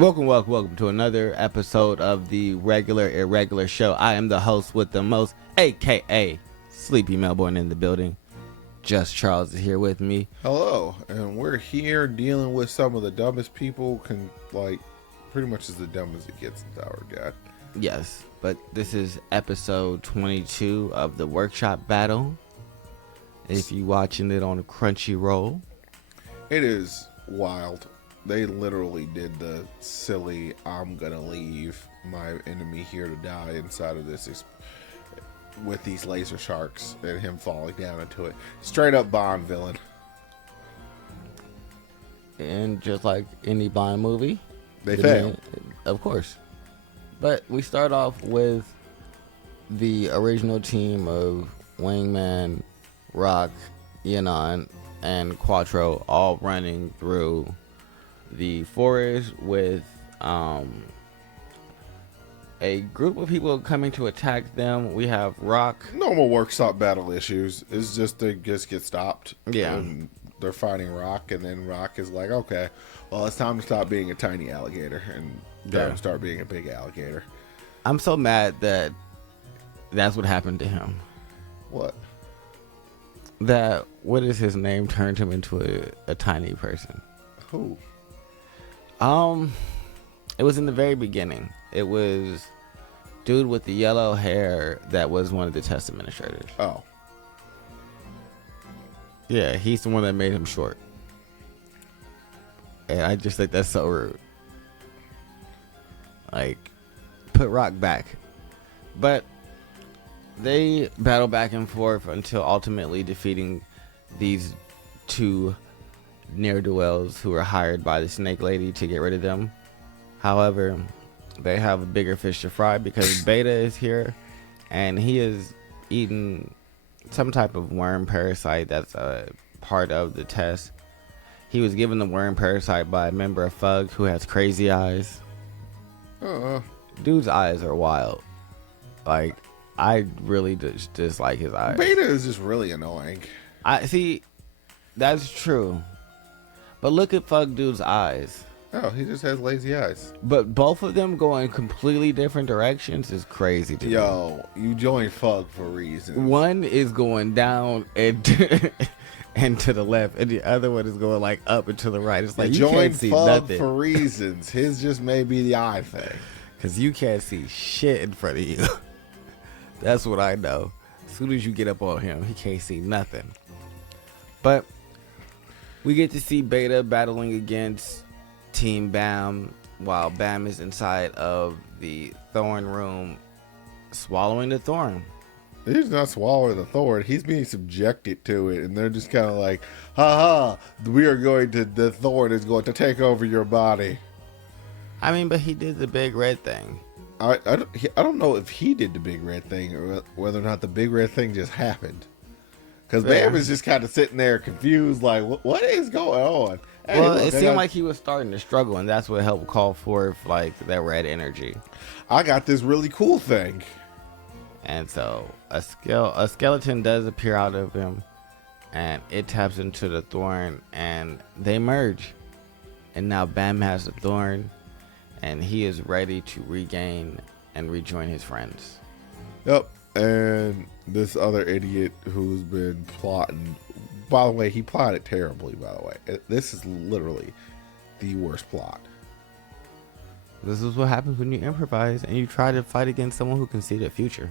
Welcome to another episode of the Irregular show. I am the host with the most, aka Sleepy Melbourne in the building. Just Charles is here with me. Hello, and we're here dealing with some of the dumbest people, pretty much as the dumb as it gets in our guy. Yes, but this is episode 22 of the workshop battle. If you're watching it on Crunchyroll. It is wild. They literally did the silly, I'm gonna leave my enemy here to die inside of this with these laser sharks and him falling down into it. Straight up Bond villain. And just like any Bond movie, they fail. Of course. But we start off with the original team of Wingman, Rock, Yanon, and Quattro all running through the forest with a group of people coming to attack them. We have Rock. Normal workshop battle issues. It's just they just get stopped. Yeah. And they're fighting Rock, and then Rock is like, okay, well, it's time to stop being a tiny alligator and start being a big alligator. I'm so mad that that's what happened to him. What? What is his name turned him into a tiny person. Who? It was in the very beginning. It was dude with the yellow hair that was one of the test administrators. Oh. Yeah, he's the one that made him short. And I just think that's so rude. Like, put Rock back. But they battle back and forth until ultimately defeating these two ne'er-do-wells who were hired by the Snake Lady to get rid of them. However, they have a bigger fish to fry because Beta is here and he is eating some type of worm parasite that's a part of the test. He was given the worm parasite by a member of Fug who has crazy eyes. Dude's eyes are wild. Like, I really just dislike his eyes. Beta is just really annoying. I see, that's true. But look at Fug Dude's eyes. Oh, he just has lazy eyes. But both of them going completely different directions is crazy to me. Yo, you joined Fug for reasons. One is going down and and to the left, and the other one is going like up and to the right. It's like you can't see Fug nothing for reasons. His just may be the eye thing. Because you can't see shit in front of you. That's what I know. As soon as you get up on him, he can't see nothing. But we get to see Beta battling against Team Bam while Bam is inside of the thorn room swallowing the thorn. He's not swallowing the thorn. He's being subjected to it, and they're just kind of like, ha, the thorn is going to take over your body. I mean, but he did the big red thing. I don't know if he did the big red thing or whether or not the big red thing just happened. Because Bam is just kind of sitting there confused, like, what is going on? Hey, well, it seemed like he was starting to struggle, and that's what helped call forth, like, that red energy. I got this really cool thing. And so a skeleton does appear out of him, and it taps into the thorn, and they merge. And now Bam has the thorn, and he is ready to regain and rejoin his friends. Yep. And this other idiot who's been plotting, by the way, he plotted terribly, by the way. This is literally the worst plot. This is what happens when you improvise and you try to fight against someone who can see the future.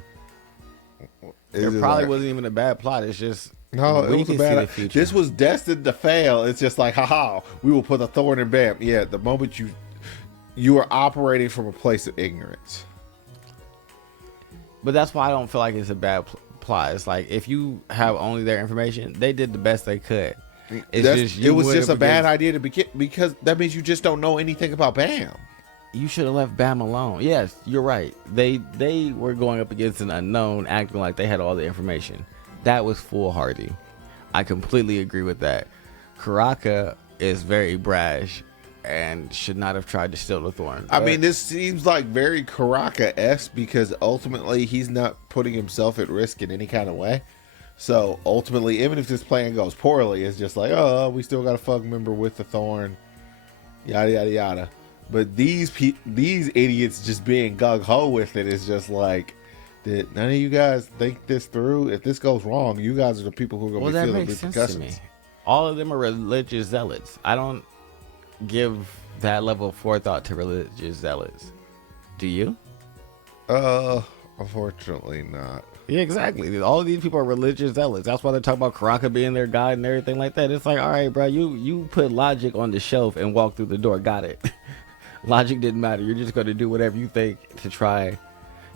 It probably wasn't even a bad plot. It's just, no, it was a bad. This was destined to fail. It's just like, haha, we will put a thorn in Bam. Yeah, the moment you are operating from a place of ignorance. But that's why I don't feel like it's a bad plot. It's like, if you have only their information, they did the best they could. It was just a bad idea to begin, because that means you just don't know anything about Bam. You should have left Bam alone. Yes, you're right. They were going up against an unknown, acting like they had all the information. That was foolhardy. I completely agree with that. Karaka is very brash and should not have tried to steal the thorn. I mean, this seems like very Karaka-esque because ultimately he's not putting himself at risk in any kind of way. So ultimately, even if this plan goes poorly, it's just like, oh, we still got a Fug member with the thorn, yada, yada, yada. But these idiots just being gung ho with it is just like, did none of you guys think this through? If this goes wrong, you guys are the people who are going to be feeling the repercussions. All of them are religious zealots. I don't give that level of forethought to religious zealots. Do you? Unfortunately not. Yeah, exactly. All of these people are religious zealots. That's why they talk about Karaka being their god and everything like that. It's like, all right, bro, you put logic on the shelf and walk through the door. Got it. Logic didn't matter. You're just going to do whatever you think to try.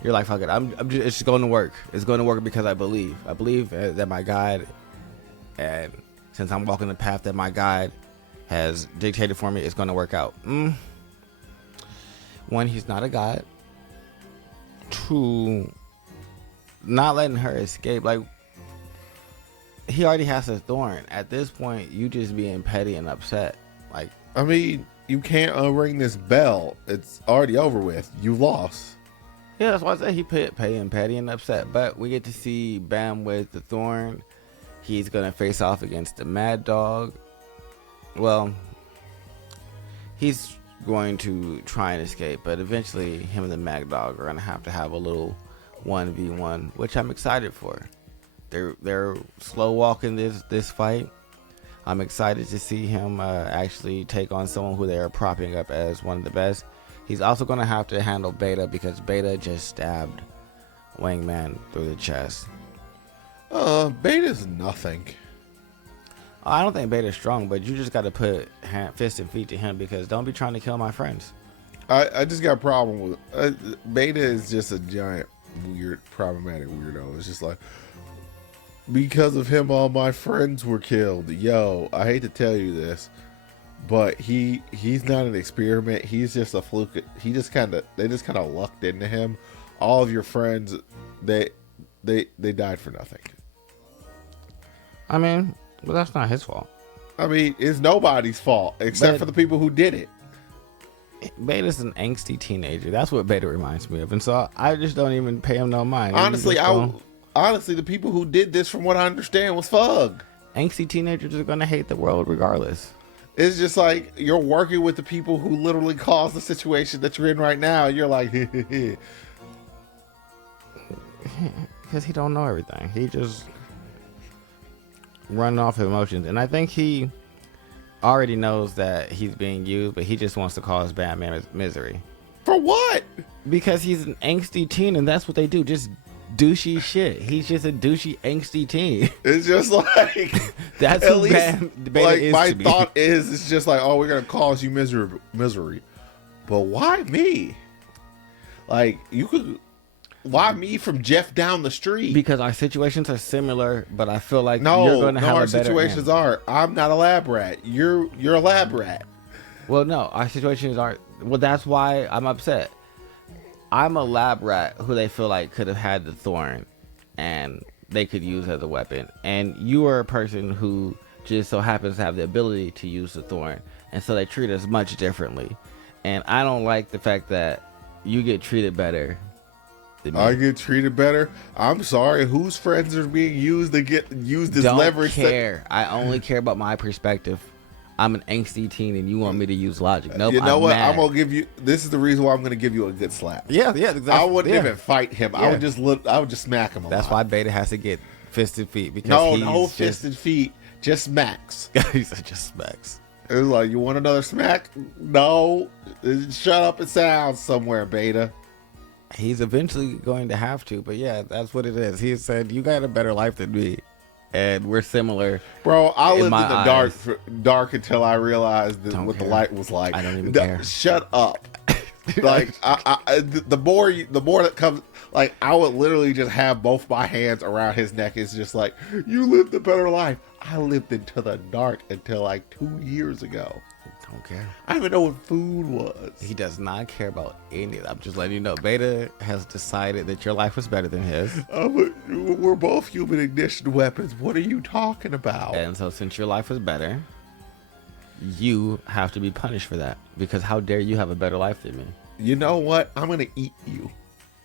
You're like, fuck it. It's just going to work. It's going to work because I believe. I believe that my God, and since I'm walking the path that my God has dictated for me, it's going to work out. One, he's not a God. Two, not letting her escape. Like, he already has a thorn. At this point, you just being petty and upset. Like, I mean, you can't unring this bell. It's already over with. You lost. Yeah, that's why I said he petty and upset. But we get to see Bam with the thorn. He's going to face off against the Mad Dog. Well, he's going to try and escape, but eventually him and the Mad Dog are going to have a little 1v1, which I'm excited for. They're slow walking this fight. I'm excited to see him actually take on someone who they're propping up as one of the best. He's also going to have to handle Beta because Beta just stabbed Wingman through the chest. Beta's nothing. I don't think Beta's strong, but you just got to put fist and feet to him because don't be trying to kill my friends. I just got a problem with Beta is just a giant weird problematic weirdo. It's just like, because of him all my friends were killed. Yo, I hate to tell you this, but he's not an experiment. He's just a fluke. They just kind of lucked into him. All of your friends, they died for nothing. I mean, well, that's not his fault. I mean, it's nobody's fault except for the people who did it. Beta's an angsty teenager. That's what Beta reminds me of, and so I just don't even pay him no mind. Honestly, the people who did this, from what I understand, was Fug. Angsty teenagers are gonna hate the world regardless. It's just like you're working with the people who literally caused the situation that you're in right now. You're like, because he don't know everything. He just running off emotions, and I think he already knows that he's being used, but he just wants to cause Batman misery. For what? Because he's an angsty teen, and that's what they do. Just douchey shit. He's just a douchey, angsty teen. It's just like that's at least Beta like is my to me. thought is, it's just like, oh, we're gonna cause you misery, but why me? Like, you could. Why me from Jeff down the street? Because our situations are similar, but I feel like you're going to have our a better situations end. are. I'm not a lab rat. You're a lab rat. Well, no, our situations aren't. Well, that's why I'm upset. I'm a lab rat who they feel like could have had the thorn, and they could use as a weapon. And you are a person who just so happens to have the ability to use the thorn, and so they treat us much differently. And I don't like the fact that you get treated better. I get treated better. I'm sorry. Whose friends are being used to get used as leverage? Don't care. I only care about my perspective. I'm an angsty teen, and you want me to use logic. Nope. You know what? Mad. I'm gonna give you. This is the reason why I'm gonna give you a good slap. Yeah, exactly. I wouldn't even fight him. Yeah. I would just smack him. That's why Beta has to get fisted feet because no fisted feet, just smacks. He said just smacks. It was like, you want another smack? No, shut up and sound somewhere, Beta. He's eventually going to have to, but yeah, that's what it is. He said, you got a better life than me, and we're similar. Bro, I lived in the dark until I realized what the light was like. I don't even care. Shut up. Like, the more that comes, like, I would literally just have both my hands around his neck. It's just like, you lived a better life. I lived into the dark until like 2 years ago. Don't care. I don't even know what food was. He does not care about any of that. I'm just letting you know. Beta has decided that your life was better than his. We're both human ignition weapons. What are you talking about? And so since your life was better, you have to be punished for that. Because how dare you have a better life than me? You know what? I'm going to eat you.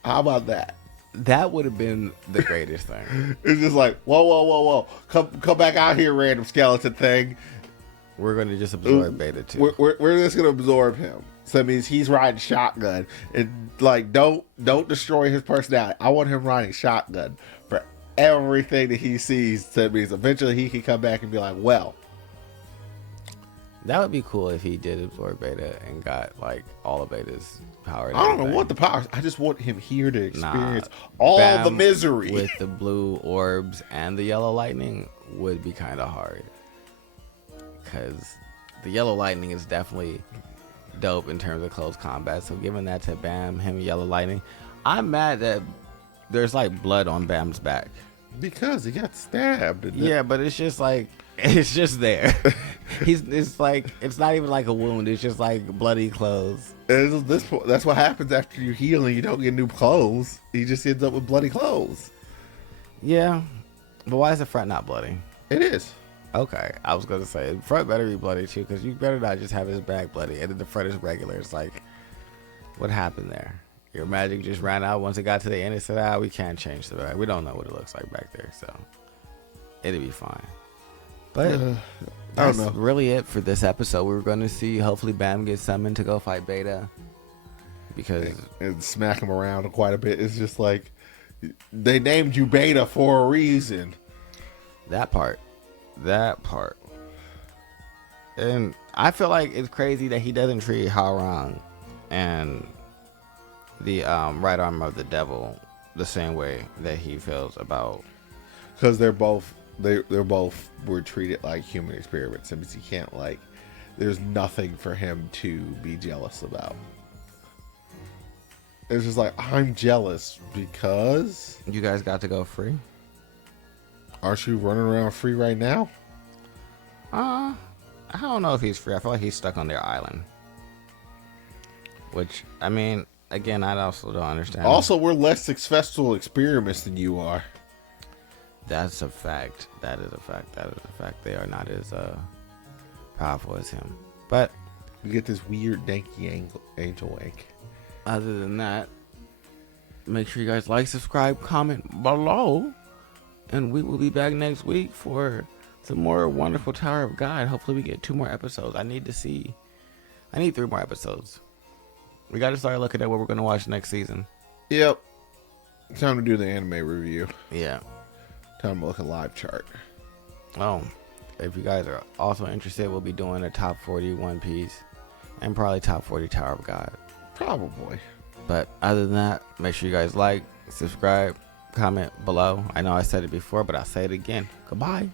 How about that? That would have been the greatest thing. It's just like, whoa. Come back out here, random skeleton thing. We're going to just absorb Beta too. We're just going to absorb him. So that means he's riding shotgun. And like, don't destroy his personality. I want him riding shotgun for everything that he sees. So that means eventually he can come back and be like, well, That would be cool if he did absorb Beta and got like all of Beta's power. I don't know what the powers. I just want him here to experience all Bam the misery. with the blue orbs and the yellow lightning would be kind of hard, because the yellow lightning is definitely dope in terms of close combat. So giving that to Bam, him yellow lightning, I'm mad that there's like blood on Bam's back. Because he got stabbed. Yeah, but it's just like, it's just there. It's like, it's not even like a wound. It's just like bloody clothes. That's what happens after you heal and you don't get new clothes. He just ends up with bloody clothes. Yeah, but why is the front not bloody? It is. Okay, I was gonna say the front better be bloody too, because you better not just have his back bloody and then the front is regular. It's like, what happened there? Your magic just ran out once it got to the end. It said, we can't change the back. We don't know what it looks like back there, so it'll be fine. But that's really it for this episode. We were going to see, hopefully Bam gets summoned to go fight Beta, because and smack him around quite a bit. It's just like, they named you Beta for a reason. That part. And I feel like it's crazy that he doesn't treat Haorang and the right arm of the devil the same way that he feels about, because they're both were treated like human experiments. And he can't, like, there's nothing for him to be jealous about. It's just like, I'm jealous because you guys got to go free. Aren't you running around free right now? I don't know if he's free. I feel like he's stuck on their island, which, I mean, again, I also don't understand. Also, we're less successful experiments than you are. That's a fact. That is a fact. They are not as powerful as him. But you get this weird danky angel egg. Other than that, make sure you guys like, subscribe, comment below, and we will be back next week for some more wonderful Tower of God. Hopefully we get 2 more episodes. I need 3 more episodes. We got to start looking at what we're going to watch next season. Yep. Time to do the anime review. Yeah. Time to look at live chart. Oh, if you guys are also interested, we'll be doing a top 40 One Piece and probably top 40 Tower of God. Probably. But other than that, make sure you guys like, subscribe, comment below. I know I said it before, but I'll say it again. Goodbye.